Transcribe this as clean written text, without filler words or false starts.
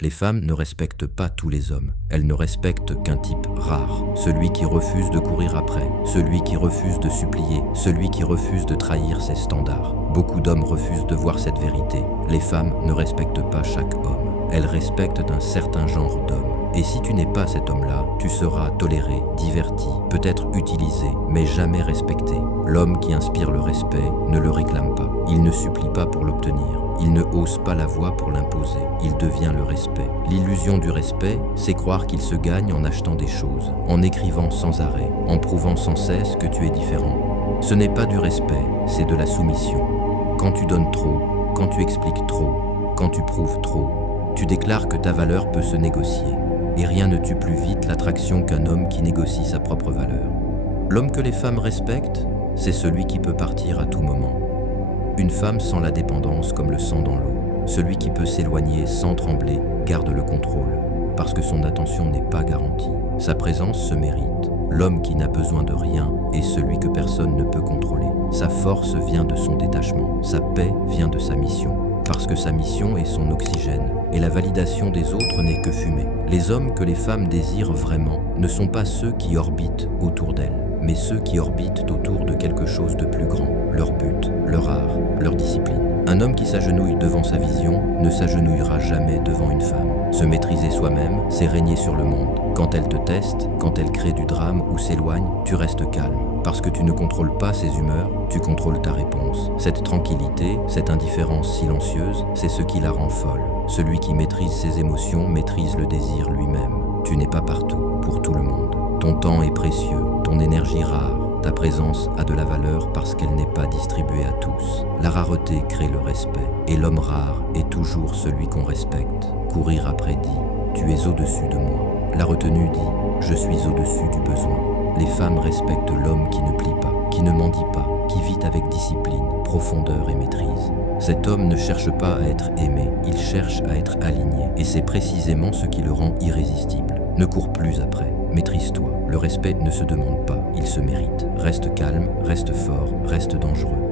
Les femmes ne respectent pas tous les hommes. Elles ne respectent qu'un type rare. Celui qui refuse de courir après, celui qui refuse de supplier, celui qui refuse de trahir ses standards. Beaucoup d'hommes refusent de voir cette vérité. Les femmes ne respectent pas chaque homme. Elles respectent un certain genre d'homme. Et si tu n'es pas cet homme-là, tu seras toléré, diverti, peut-être utilisé, mais jamais respecté. L'homme qui inspire le respect ne le réclame pas. Il ne supplie pas pour l'obtenir. Il ne hausse pas la voix pour l'imposer. Il devient le respect. L'illusion du respect, c'est croire qu'il se gagne en achetant des choses, en écrivant sans arrêt, en prouvant sans cesse que tu es différent. Ce n'est pas du respect, c'est de la soumission. Quand tu donnes trop, quand tu expliques trop, quand tu prouves trop, tu déclares que ta valeur peut se négocier. Et rien ne tue plus vite l'attraction qu'un homme qui négocie sa propre valeur. L'homme que les femmes respectent, c'est celui qui peut partir à tout moment. Une femme sent la dépendance comme le sang dans l'eau. Celui qui peut s'éloigner sans trembler garde le contrôle, parce que son attention n'est pas garantie. Sa présence se mérite. L'homme qui n'a besoin de rien est celui que personne ne peut contrôler. Sa force vient de son détachement. Sa paix vient de sa mission. Parce que sa mission est son oxygène, et la validation des autres n'est que fumée. Les hommes que les femmes désirent vraiment ne sont pas ceux qui orbitent autour d'elles, mais ceux qui orbitent autour de quelque chose de plus grand, leur but, leur art, leur discipline. Un homme qui s'agenouille devant sa vision ne s'agenouillera jamais devant une femme. Se maîtriser soi-même, c'est régner sur le monde. Quand elle te teste, quand elle crée du drame ou s'éloigne, tu restes calme. Parce que tu ne contrôles pas ses humeurs, tu contrôles ta réponse. Cette tranquillité, cette indifférence silencieuse, c'est ce qui la rend folle. Celui qui maîtrise ses émotions maîtrise le désir lui-même. Tu n'es pas partout, pour tout le monde. Ton temps est précieux, ton énergie rare. Ta présence a de la valeur parce qu'elle n'est pas distribuée à tous. La rareté crée le respect, et l'homme rare est toujours celui qu'on respecte. Courir après dit « Tu es au-dessus de moi ». La retenue dit « Je suis au-dessus du besoin ». Les femmes respectent l'homme qui ne plie pas, qui ne mendie pas, qui vit avec discipline, profondeur et maîtrise. Cet homme ne cherche pas à être aimé, il cherche à être aligné, et c'est précisément ce qui le rend irrésistible. Ne cours plus après, maîtrise-toi. Le respect ne se demande pas, il se mérite. Reste calme, reste fort, reste dangereux.